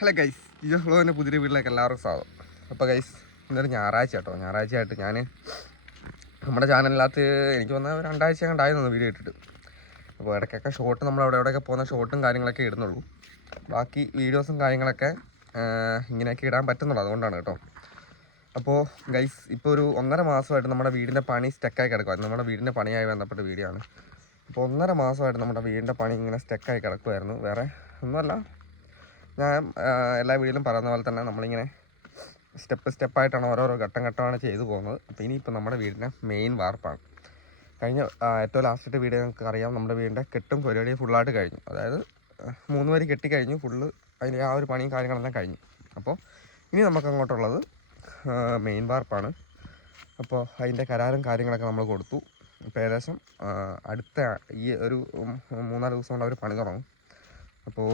Hello guys Jijo തന്നെ പുതിയ വീട്ടിലേക്ക് എല്ലാവർക്കും സ്വാഗതം. അപ്പോൾ ഗൈസ് ഇന്നൊരു ഞായറാഴ്ച കേട്ടോ. ഞായറാഴ്ച ആയിട്ട് ഞാൻ നമ്മുടെ ചാനലിനകത്ത് എനിക്ക് വന്ന രണ്ടാഴ്ച കണ്ടായിരുന്നു വീഡിയോ ഇട്ടിട്ട്. അപ്പോൾ ഇടയ്ക്കൊക്കെ ഷോട്ട് നമ്മൾ അവിടെ എവിടെയൊക്കെ പോകുന്ന ഷോട്ടും കാര്യങ്ങളൊക്കെ ഇടുന്നുള്ളൂ. ബാക്കി വീഡിയോസും കാര്യങ്ങളൊക്കെ ഇങ്ങനെയൊക്കെ ഇടാൻ പറ്റുന്നുള്ളൂ. അതുകൊണ്ടാണ് കേട്ടോ. അപ്പോൾ ഗൈസ് ഇപ്പോൾ ഒരു ഒന്നര മാസമായിട്ട് നമ്മുടെ വീടിന്റെ പണി സ്റ്റക്കായി കിടക്കുമായിരുന്നു നമ്മുടെ വീടിന്റെ പണിയായി ബന്ധപ്പെട്ട വീഡിയോ ആണ്. അപ്പോൾ ഒന്നര മാസമായിട്ട് നമ്മുടെ വീടിന്റെ പണി ഇങ്ങനെ സ്റ്റക്കായി കിടക്കുമായിരുന്നു വേറെ ഒന്നുമല്ല. ഞാൻ എല്ലാ വീഡിയോയിലും പറയുന്ന പോലെ തന്നെ നമ്മളിങ്ങനെ സ്റ്റെപ്പ് സ്റ്റെപ്പായിട്ടാണ് ഓരോരോ ഘട്ടം ഘട്ടമാണ് ചെയ്തു പോകുന്നത്. അപ്പോൾ ഇനിയിപ്പോൾ നമ്മുടെ വീടിന്റെ മെയിൻ വാർപ്പാണ്. കഴിഞ്ഞ ഏറ്റവും ലാസ്റ്റത്തെ വീഡിയോ നിങ്ങൾക്ക് അറിയാം. നമ്മുടെ വീടിന്റെ കെട്ടും പരിപാടി ഫുള്ളായിട്ട് കഴിഞ്ഞു. അതായത് മൂന്ന് വരി കെട്ടിക്കഴിഞ്ഞു ഫുള്ള് അതിന്റെ ആ ഒരു പണിയും കാര്യങ്ങളെല്ലാം കഴിഞ്ഞു. അപ്പോൾ ഇനി നമുക്ക് അങ്ങോട്ടുള്ളത് മെയിൻ വാർപ്പാണ്. അപ്പോൾ അതിന്റെ കരാറും കാര്യങ്ങളൊക്കെ നമ്മൾ കൊടുത്തു. ഇപ്പോൾ ഏകദേശം അടുത്ത ഈ ഒരു മൂന്നാൽ ദിവസം കൊണ്ട് അവർ പണി തുടങ്ങും. അപ്പോൾ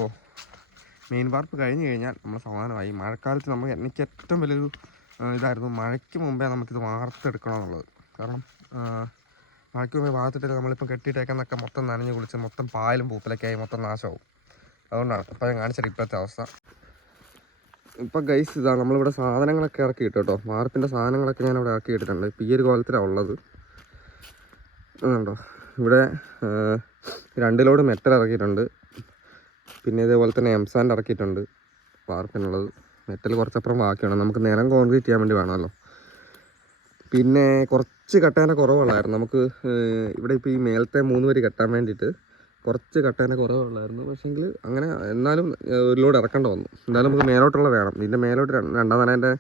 മെയിൻ വാർപ്പ് കഴിഞ്ഞ് കഴിഞ്ഞാൽ നമ്മൾ സമാധാനമായി. മഴക്കാലത്ത് നമുക്ക് എനിക്ക് ഏറ്റവും വലിയൊരു ഇതായിരുന്നു മഴയ്ക്ക് മുമ്പേ നമുക്കിത് വാർത്തെടുക്കണം എന്നുള്ളത് കാരണം മഴയ്ക്ക് മുമ്പേ വാർത്തിട്ട് നമ്മളിപ്പോൾ കെട്ടിയിട്ടേക്കുന്നൊക്കെ മൊത്തം നനഞ്ഞ് കുളിച്ച് മൊത്തം പായലും പൂപ്പലൊക്കെ ആയി മൊത്തം നാശമാവും. അതുകൊണ്ടാണ് അപ്പോൾ ഞാൻ കാണിച്ചത് ഇപ്പോഴത്തെ അവസ്ഥ. ഇപ്പം ഗൈസ് ഇതാണ് നമ്മളിവിടെ സാധനങ്ങളൊക്കെ ഇറക്കി ഇട്ടു കേട്ടോ വാർപ്പിന്റെ സാധനങ്ങളൊക്കെ ഞാൻ ഇവിടെ ഇറക്കി ഇട്ടിട്ടുണ്ട്. ഇപ്പം ഈ ഒരു കോലത്തിലാണ് ഉള്ളത്. അതുണ്ടോ ഇവിടെ രണ്ട് ലോഡ് മെറ്റൽ ഇറക്കിയിട്ടുണ്ട്. പിന്നെ ഇതേപോലെ തന്നെ എംസാൻഡ് ഇറക്കിയിട്ടുണ്ട്. വാർപ്പിനുള്ളത് മെറ്റൽ കുറച്ചപ്പുറം ബാക്കിയാണ്. നമുക്ക് നിലം കോൺക്രീറ്റ് ചെയ്യാൻ വേണ്ടി വേണമല്ലോ. പിന്നെ കുറച്ച് കട്ടേന്റെ കുറവുള്ളായിരുന്നു. നമുക്ക് ഇവിടെ ഇപ്പോൾ ഈ മേലത്തെ മൂന്ന് വരി കെട്ടാൻ വേണ്ടിയിട്ട് കുറച്ച് കട്ടേന്റെ കുറവുള്ളായിരുന്നു. പക്ഷേങ്കിൽ അങ്ങനെ എന്നാലും ഒരു ലോഡ് ഇറക്കേണ്ട വന്നു. എന്തായാലും നമുക്ക് മേലോട്ടുള്ള വേണം. ഇതിന്റെ മേലോട്ട് രണ്ടാം നിലേന്റെ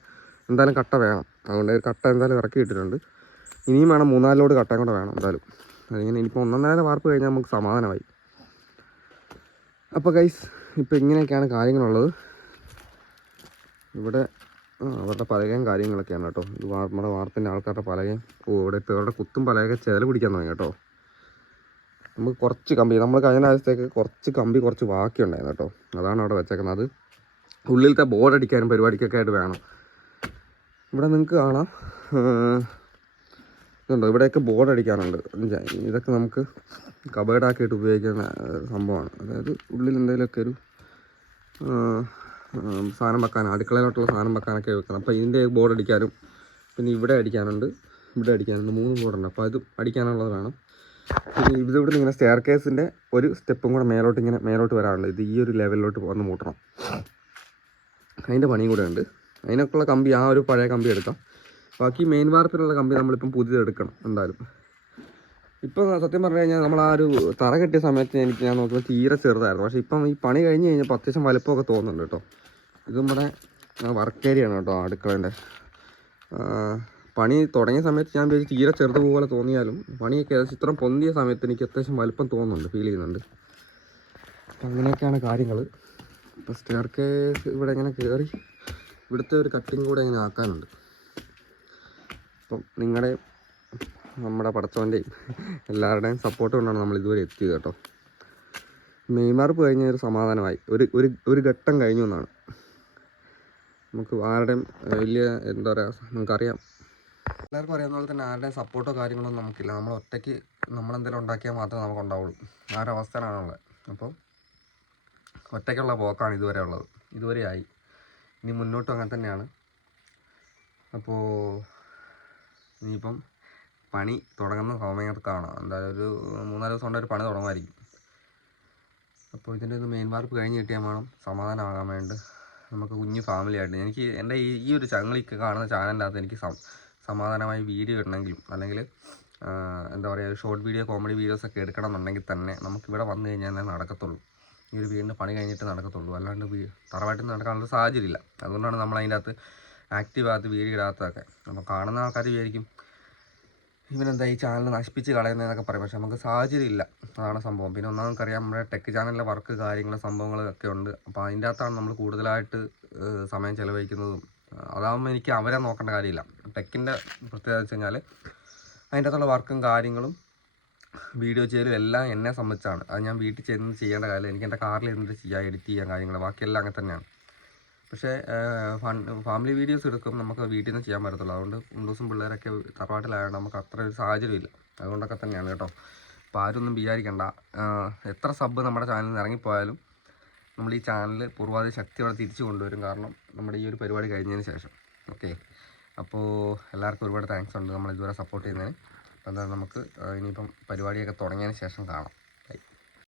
എന്തായാലും കട്ട വേണം. അതുകൊണ്ട് ഒരു കട്ട എന്തായാലും ഇറക്കി ഇട്ടിട്ടുണ്ട്. ഇനിയും വേണം മൂന്നാൽ ലോഡ് കട്ടയും കൂടെ വേണം എന്തായാലും. അതിങ്ങനെ ഇനിയിപ്പോൾ ഒന്നാം നേരം വാർപ്പ് കഴിഞ്ഞാൽ നമുക്ക് സമാധാനമായി. അപ്പോൾ ഗൈസ് ഇപ്പോൾ ഇങ്ങനെയൊക്കെയാണ് കാര്യങ്ങളുള്ളത്. ഇവിടെ അവരുടെ പലകയും കാര്യങ്ങളൊക്കെയാണ് കേട്ടോ. ഇത് നമ്മുടെ വാർപ്പിന്റെ ആൾക്കാരുടെ പലകയും ഓ ഇവിടെ ഇപ്പോൾ ഇവരുടെ കുത്തും പലകയൊക്കെ ചെല പിടിക്കാൻ തുടങ്ങി കേട്ടോ. നമുക്ക് കുറച്ച് കമ്പി നമ്മൾ കഴിഞ്ഞ ആഴ്ചത്തേക്ക് കുറച്ച് കമ്പി കുറച്ച് ബാക്കി ഉണ്ടായിരുന്നു കേട്ടോ. അതാണ് അവിടെ വെച്ചേക്കുന്നത്. അത് ഉള്ളിലത്തെ ബോർഡ് അടിക്കാനും പരിപാടിക്കൊക്കെ ആയിട്ട് വേണം. ഇവിടെ നിങ്ങൾക്ക് കാണാം. ഇതുണ്ടോ? ഇവിടെയൊക്കെ ബോർഡ് അടിക്കാനുണ്ട് ഇതൊക്കെ നമുക്ക് കബേഡാക്കിയിട്ട് ഉപയോഗിക്കുന്ന സംഭവമാണ്. അതായത് ഉള്ളിൽ എന്തെങ്കിലുമൊക്കെ ഒരു സാധനം വെക്കാൻ അടുക്കളയിലോട്ടുള്ള സാധനം വെക്കാനൊക്കെ വെക്കണം. അപ്പോൾ ഇതിന്റെ ബോർഡ് അടിക്കാനും പിന്നെ ഇവിടെ അടിക്കാനുണ്ട് ഇവിടെ അടിക്കാനുണ്ട് മൂന്ന് ബോർഡുണ്ട് അപ്പോൾ അത് അടിക്കാനുള്ളത് വേണം പിന്നെ ഇത് ഇവിടെ ഇങ്ങനെ സ്റ്റെയർ കേസിന്റെ ഒരു സ്റ്റെപ്പും കൂടെ മേലോട്ട് ഇങ്ങനെ മേലോട്ട് വരാനുണ്ട് ഇത് ഈ ഒരു ലെവലിലോട്ട് വന്ന് മൂട്ടണം. അതിന്റെ പണിയും കൂടെ ഉണ്ട്. അതിനൊക്കെയുള്ള കമ്പി ആ ഒരു പഴയ കമ്പി എടുക്കാം. ബാക്കി മെയിൻ വാർപ്പിനുള്ള കമ്പി നമ്മളിപ്പം പുതിയത് എടുക്കണം എന്തായാലും. ഇപ്പം സത്യം പറഞ്ഞു കഴിഞ്ഞാൽ നമ്മൾ ആ ഒരു തറ കെട്ടിയ സമയത്ത് എനിക്ക് ഞാൻ നോക്കുമ്പോൾ തീരെ ചെറുതായിരുന്നു. പക്ഷേ ഇപ്പം ഈ പണി കഴിഞ്ഞ് കഴിഞ്ഞപ്പോൾ അത്യാവശ്യം വലുപ്പമൊക്കെ തോന്നുന്നുണ്ട് കേട്ടോ. ഇത് നമ്മുടെ വർക്ക് ഏരിയയാണ് കേട്ടോ അടുക്കളേന്റെ. പണി തുടങ്ങിയ സമയത്ത് ഞാൻ വിചാരിച്ചു തീരെ ചെറുത് പോലെ തോന്നിയാലും പണിയൊക്കെ ഇത്രയും പൊന്തിയ സമയത്ത് എനിക്ക് അത്യാവശ്യം വലുപ്പം തോന്നുന്നുണ്ട് ഫീൽ ചെയ്യുന്നുണ്ട്. അപ്പം അങ്ങനെയൊക്കെയാണ് കാര്യങ്ങൾ ഇപ്പം സ്റ്റെയർ കേസ് ഇവിടെ ഇങ്ങനെ കയറി ഇവിടുത്തെ ഒരു കട്ടിങ് കൂടെ ഇങ്ങനെ ആക്കാനുണ്ട്. അപ്പം നിങ്ങളുടെ നമ്മുടെ പടച്ചവന്റെയും എല്ലാവരുടെയും സപ്പോർട്ട് കൊണ്ടാണ് നമ്മൾ ഇതുവരെ എത്തിയത് കേട്ടോ. മെയ്മാർപ്പ് കഴിഞ്ഞ ഒരു സമാധാനമായി. ഒരു ഒരു ഒരു ഘട്ടം കഴിഞ്ഞു എന്നാണ്. നമുക്ക് ആരുടെയും വലിയ എന്താ പറയുക നമുക്കറിയാം. എല്ലാവർക്കും അറിയാവുന്ന പോലെ തന്നെ ആരുടെയും സപ്പോർട്ടോ കാര്യങ്ങളൊന്നും നമുക്കില്ല. നമ്മൾ ഒറ്റയ്ക്ക് നമ്മളെന്തെങ്കിലും ഉണ്ടാക്കിയാൽ മാത്രമേ നമുക്ക് ഉണ്ടാവുള്ളൂ. ആ ഒരു അവസ്ഥയിലാണുള്ളത് അപ്പോൾ ഒറ്റയ്ക്കുള്ള പോക്കാണ് ഇതുവരെ ഉള്ളത്. ഇതുവരെ ആയി. ഇനി മുന്നോട്ടും അങ്ങനെ തന്നെയാണ്. അപ്പോൾ ഇനിയിപ്പം പണി തുടങ്ങുന്ന സമയത്താണ് എന്തായാലും ഒരു മൂന്നാൽ ദിവസം കൊണ്ട് ഒരു പണി തുടങ്ങുമായിരിക്കും. അപ്പോൾ ഇതിന്റെ ഒരു മെയിൻ വാർപ്പ് കഴിഞ്ഞ് കിട്ടിയാൽ വേണം സമാധാനമാകാൻ വേണ്ടി നമുക്ക് കുഞ്ഞു ഫാമിലി ആയിട്ട്. എനിക്ക് എന്റെ ഈ ഒരു ചങ്ങളിക്ക് കാണുന്ന ചാനലിന്റെ അകത്ത് എനിക്ക് സമാധാനമായി വീഡിയോ ഇടണമെങ്കിലും അല്ലെങ്കിൽ എന്താ പറയുക ഷോർട്ട് വീഡിയോ കോമഡി വീഡിയോസ് ഒക്കെ എടുക്കണം എന്നുണ്ടെങ്കിൽ തന്നെ നമുക്ക് ഇവിടെ വന്നു കഴിഞ്ഞാൽ നടക്കത്തുള്ളൂ. ഈ ഒരു വീടിന്റെ പണി കഴിഞ്ഞിട്ട് നടക്കത്തുള്ളൂ. അല്ലാണ്ട് വീ തറവാട്ടിൽ നടക്കാനുള്ള സാഹചര്യമില്ല അതുകൊണ്ടാണ് നമ്മൾ അതിന്റെ അകത്ത് ആക്റ്റീവ് ആകത്ത് വീഡിയോ ഇടാത്തതൊക്കെ. അപ്പോൾ കാണുന്ന ആൾക്കാർ വിചാരിക്കും ഇവനെന്താ ഈ ചാനൽ നശിപ്പിച്ച് കളയുന്നതെന്നൊക്കെ പറയും. പക്ഷെ നമുക്ക് സാഹചര്യം ഇല്ല. അതാണ് സംഭവം. പിന്നെ ഒന്നാമത് നമുക്കറിയാം നമ്മുടെ ടെക് ചാനലിലെ വർക്ക് കാര്യങ്ങൾ സംഭവങ്ങൾ ഒക്കെ ഉണ്ട്. അപ്പോൾ അതിന്റെ അകത്താണ് നമ്മൾ കൂടുതലായിട്ട് സമയം ചിലവഴിക്കുന്നതും. അതാകുമ്പോൾ എനിക്ക് അവരെ നോക്കേണ്ട കാര്യമില്ല. ടെക്കിന്റെ പ്രത്യേകത വെച്ച് കഴിഞ്ഞാൽ അതിന്റെ അകത്തുള്ള വർക്കും കാര്യങ്ങളും വീഡിയോ ചെയ്യലും എല്ലാം എന്നെ സംബന്ധിച്ചാണ്. അത് ഞാൻ വീട്ടിൽ ചെന്ന് ചെയ്യേണ്ട കാര്യമില്ല. എനിക്ക് എന്റെ കാറിൽ ഇരുന്നിട്ട് ചെയ്യാം എഡിറ്റ് ചെയ്യാൻ കാര്യങ്ങൾ ബാക്കിയെല്ലാം അങ്ങനെ തന്നെയാണ്. പക്ഷേ ഫാമിലി വീഡിയോസ് എടുക്കും നമുക്ക് വീട്ടിൽ നിന്ന് ചെയ്യാൻ പറ്റത്തുള്ളൂ. അതുകൊണ്ട് ദിവസം പിള്ളേരൊക്കെ തറവാട്ടിലായതുകൊണ്ട് നമുക്ക് അത്ര ഒരു സാഹചര്യമില്ല. അതുകൊണ്ടൊക്കെ തന്നെയാണ് കേട്ടോ. അപ്പോൾ ആരൊന്നും വിചാരിക്കണ്ട. എത്ര സബ്ബ് നമ്മുടെ ചാനലിൽ നിന്ന് ഇറങ്ങിപ്പോയാലും നമ്മൾ ഈ ചാനൽ പൂർവാധി ശക്തിയോടെ തിരിച്ചു കൊണ്ടുവരും. കാരണം നമ്മുടെ ഈ ഒരു പരിപാടി കഴിഞ്ഞതിന് ശേഷം. ഓക്കെ? അപ്പോൾ എല്ലാവർക്കും ഒരുപാട് താങ്ക്സ് ഉണ്ട് നമ്മൾ ഇതുവരെ സപ്പോർട്ട് ചെയ്യുന്നതിന്. അപ്പോൾ എന്താ നമുക്ക് ഇനിയിപ്പം പരിപാടിയൊക്കെ തുടങ്ങിയതിന് ശേഷം കാണാം.